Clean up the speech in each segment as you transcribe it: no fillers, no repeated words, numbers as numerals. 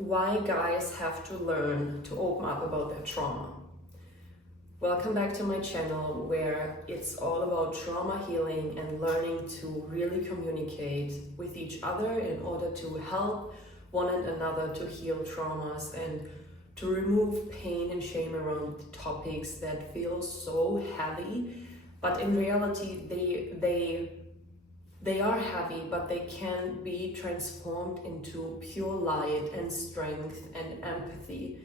Why guys have to learn to open up about their trauma. Welcome back to my channel where it's all about trauma healing and learning to really communicate with each other in order to help one another to heal traumas and to remove pain and shame around topics that feel so heavy, but in reality they are heavy, but they can be transformed into pure light and strength and empathy.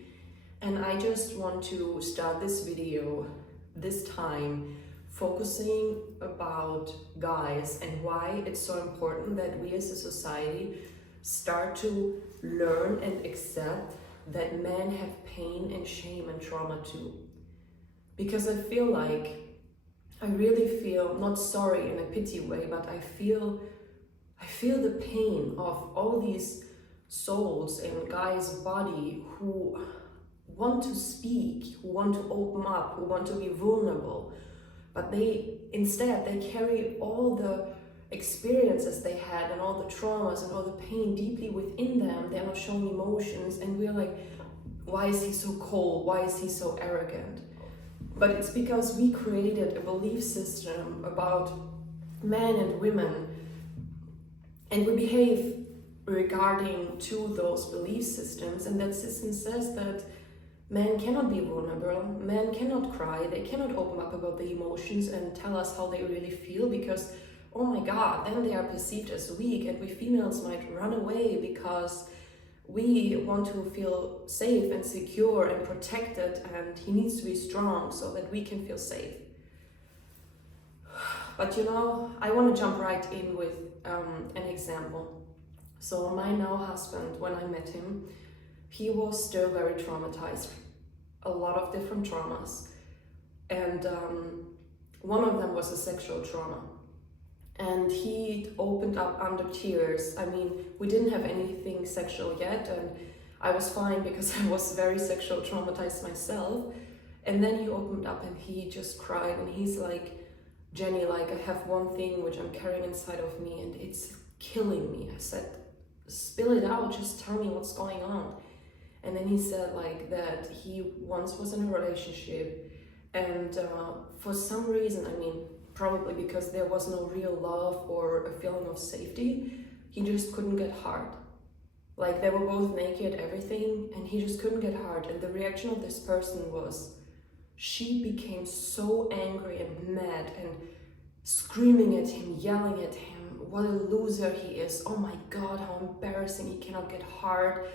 And I just want to start this video this time focusing about guys and why it's so important that we as a society start to learn and accept that men have pain and shame and trauma too. Because I really feel, not sorry in a pity way, but I feel the pain of all these souls in guys' body who want to speak, who want to open up, who want to be vulnerable, but they carry all the experiences they had and all the traumas and all the pain deeply within them. They're not showing emotions, and we're like, why is he so cold? Why is he so arrogant? But it's because we created a belief system about men and women, and we behave regarding to those belief systems, and that system says that men cannot be vulnerable, men cannot cry, they cannot open up about the emotions and tell us how they really feel, because oh my god, then they are perceived as weak, and we females might run away because we want to feel safe and secure and protected, and he needs to be strong so that we can feel safe. But I want to jump right in with an example. So my now husband, when I met him, he was still very traumatized, a lot of different traumas, and one of them was a sexual trauma. And he opened up under tears. I mean, we didn't have anything sexual yet, and I was fine because I was very sexual traumatized myself. And then he opened up and he just cried, and he's like, Jenny, like, I have one thing which I'm carrying inside of me and it's killing me. I said, spill it out, just tell me what's going on. And then he said like that he once was in a relationship, and for some reason, I mean, probably because there was no real love or a feeling of safety, he just couldn't get hard. Like, they were both naked, everything, and he just couldn't get hard. And the reaction of this person was, she became so angry and mad and screaming at him, yelling at him, what a loser he is. Oh my god, how embarrassing, he cannot get hard.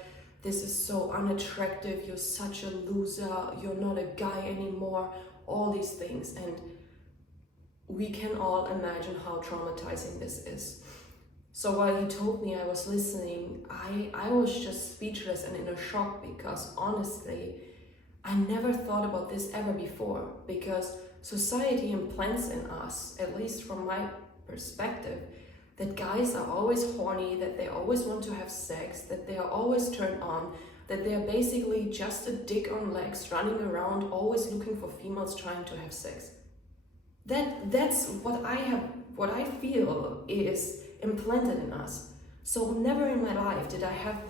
This is so unattractive, you're such a loser, you're not a guy anymore, all these things. And we can all imagine how traumatizing this is. So while he told me, I was listening, I was just speechless and in a shock, because honestly, I never thought about this ever before, because society implants in us, at least from my perspective, that guys are always horny, that they always want to have sex, that they are always turned on, that they are basically just a dick on legs running around, always looking for females trying to have sex. That's what I feel is implanted in us. So never in my life did I have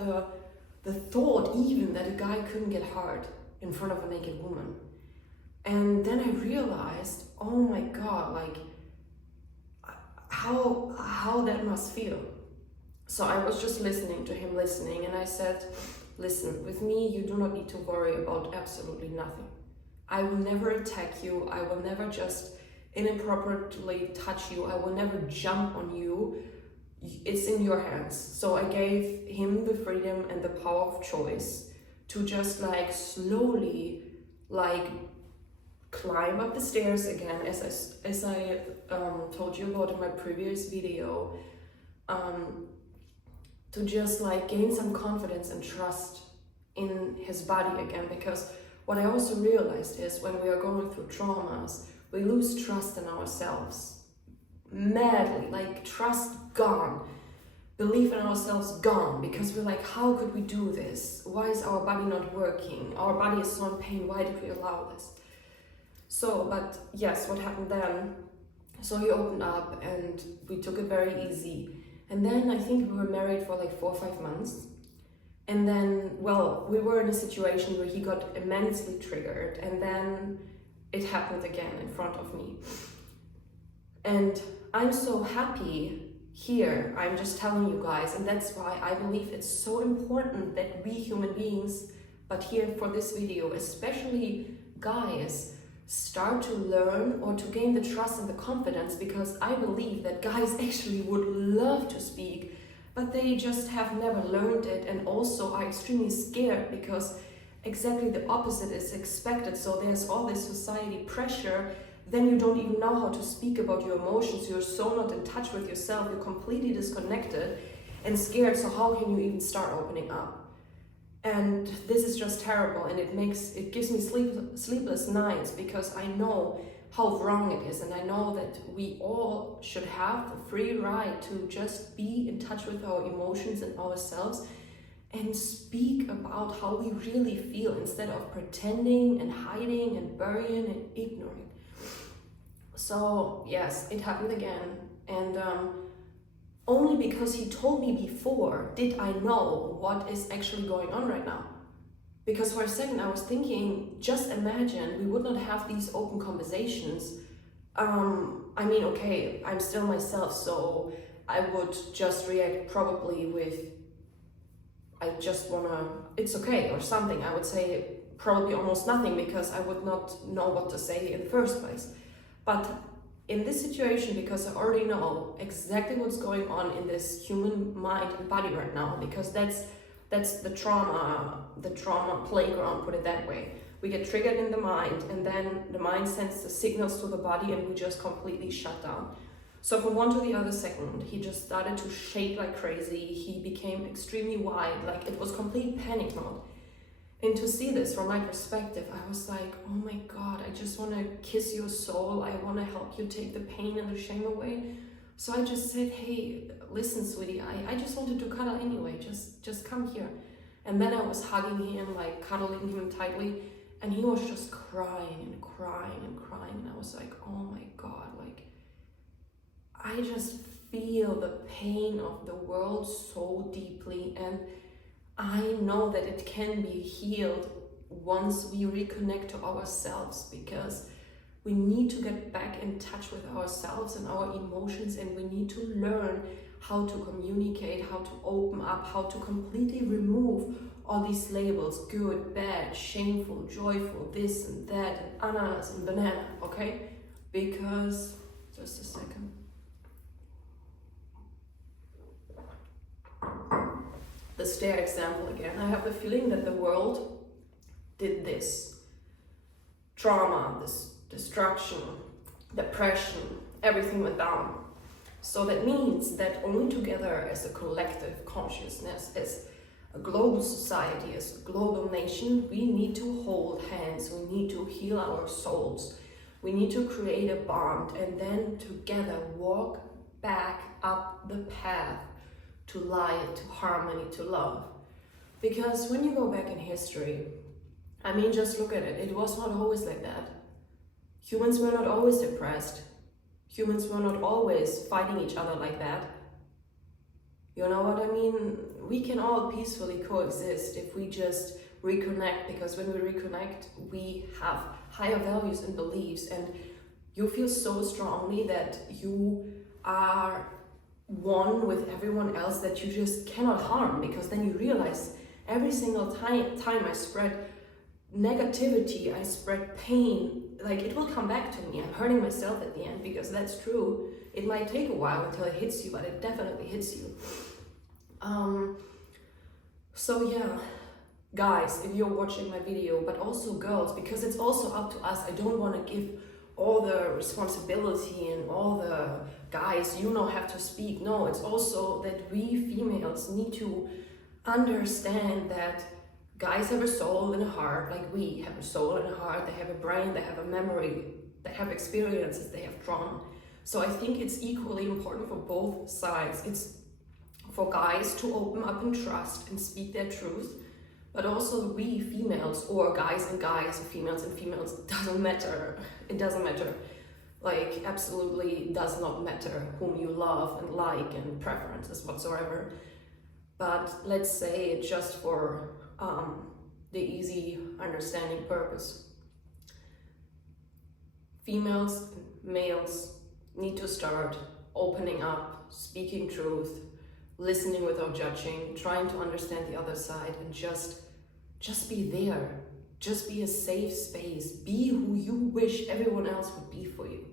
the thought even that a guy couldn't get hard in front of a naked woman. And then I realized, oh my god, like how that must feel. So I was just listening to him, and I said, listen, with me you do not need to worry about absolutely nothing. I will never attack you, I will never just inappropriately touch you, I will never jump on you. It's in your hands. So I gave him the freedom and the power of choice to just like slowly like climb up the stairs again, as I told you about in my previous video, to just like gain some confidence and trust in his body again. Because what I also realized is when we are going through traumas, we lose trust in ourselves madly, like trust gone, belief in ourselves gone, because we're like, how could we do this? Why is our body not working? Our body is so in pain, why did we allow this? So, but yes, what happened then? So he opened up and we took it very easy. And then I think we were married for like 4 or 5 months. And then, well, we were in a situation where he got immensely triggered, and then it happened again in front of me. And I'm so happy here, I'm just telling you guys, and that's why I believe it's so important that we human beings, but here for this video, especially guys, start to learn or to gain the trust and the confidence, because I believe that guys actually would love to speak, but they just have never learned it, and also are extremely scared because exactly the opposite is expected. So there's all this society pressure, then you don't even know how to speak about your emotions, you're so not in touch with yourself, you're completely disconnected and scared, so how can you even start opening up? And this is just terrible, and it gives me sleepless nights, because I know how wrong it is, and I know that we all should have the free right to just be in touch with our emotions and ourselves and speak about how we really feel, instead of pretending and hiding and burying and ignoring. So yes, it happened again, and only because he told me before did I know what is actually going on right now. Because for a second I was thinking, just imagine we would not have these open conversations. I mean, okay, I'm still myself, so I would just react probably with, I just wanna, it's okay, or something. I would say probably almost nothing, because I would not know what to say in the first place. But in this situation, because I already know exactly what's going on in this human mind and body right now, because that's the trauma playground, put it that way. We get triggered in the mind, and then the mind sends the signals to the body, and we just completely shut down. So from one to the other second, he just started to shake like crazy. He became extremely wide, like it was complete panic mode. And to see this from my perspective, I was like, oh my God, I just want to kiss your soul. I want to help you take the pain and the shame away. So I just said, hey, listen, sweetie, I just wanted to cuddle anyway. Just come here. And then I was hugging him, like cuddling him tightly. And he was just crying and crying and crying. And I was like, oh my God, like, I just feel the pain of the world so deeply. And I know that it can be healed once we reconnect to ourselves, because we need to get back in touch with ourselves and our emotions, and we need to learn how to communicate, how to open up, how to completely remove all these labels: good, bad, shameful, joyful, this and that, and ananas and banana, okay? Because, just a second. The stare example again. I have the feeling that the world did this. Trauma, this destruction, depression, everything went down. So that means that only together as a collective consciousness, as a global society, as a global nation, we need to hold hands, we need to heal our souls, we need to create a bond, and then together walk back up the path to light, to harmony, to love. Because when you go back in history, I mean, just look at it, it was not always like that. Humans were not always depressed. Humans were not always fighting each other like that. You know what I mean? We can all peacefully coexist if we just reconnect, because when we reconnect, we have higher values and beliefs, and you feel so strongly that you are one with everyone else that you just cannot harm, because then you realize every single time I spread negativity, I spread pain, like it will come back to me. I'm hurting myself at the end, because that's true. It might take a while until it hits you, but it definitely hits you. So yeah, guys, if you're watching my video, but also girls, because it's also up to us. I don't want to give all the responsibility and all the guys, have to speak. No, it's also that we females need to understand that guys have a soul and a heart, like we have a soul and a heart. They have a brain, they have a memory, they have experiences, they have trauma. So I think it's equally important for both sides. It's for guys to open up and trust and speak their truth, but also we females, or guys and guys, females and females, doesn't matter. It doesn't matter. Like, absolutely does not matter whom you love and like and preferences whatsoever. But let's say it just for the easy understanding purpose. Females and males need to start opening up, speaking truth, listening without judging, trying to understand the other side, and just be there. Just be a safe space. Be who you wish everyone else would be for you.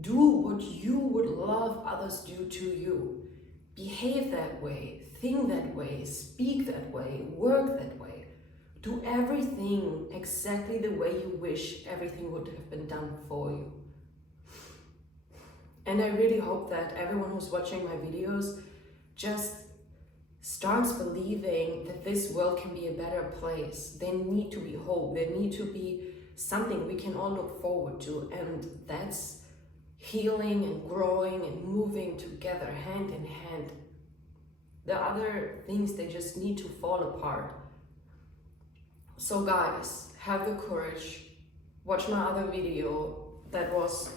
Do what you would love others do to you. Behave that way, think that way, speak that way, work that way. Do everything exactly the way you wish everything would have been done for you. And I really hope that everyone who's watching my videos just starts believing that this world can be a better place. There need to be hope. There need to be something we can all look forward to. And that's healing and growing and moving together, hand in hand. The other things, they just need to fall apart. So guys, have the courage. Watch my other video that was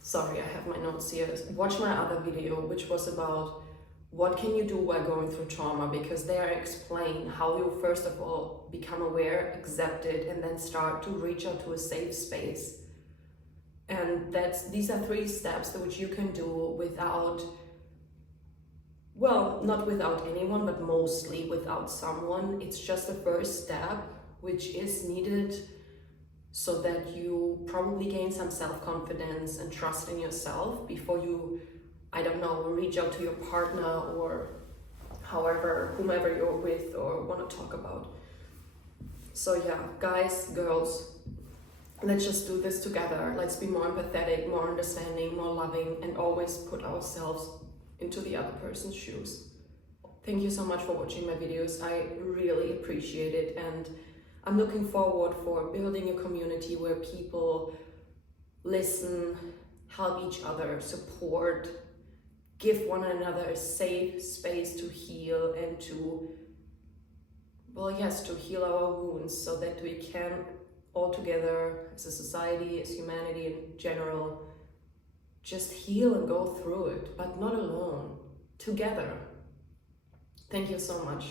sorry, I have my notes here. Watch my other video, which was about what can you do while going through trauma, because there I explain how you first of all become aware, accept it, and then start to reach out to a safe space. And these are 3 steps which you can do without, well, not without anyone, but mostly without someone. It's just the first step which is needed so that you probably gain some self-confidence and trust in yourself before you, I don't know, reach out to your partner or whomever you're with or want to talk about. So yeah, guys, girls, let's just do this together. Let's be more empathetic, more understanding, more loving, and always put ourselves into the other person's shoes. Thank you so much for watching my videos. I really appreciate it, and I'm looking forward for building a community where people listen, help each other, support, give one another a safe space to heal and to, well, yes, to heal our wounds so that we can all together as a society, as humanity in general, just heal and go through it, but not alone, together. Thank you so much.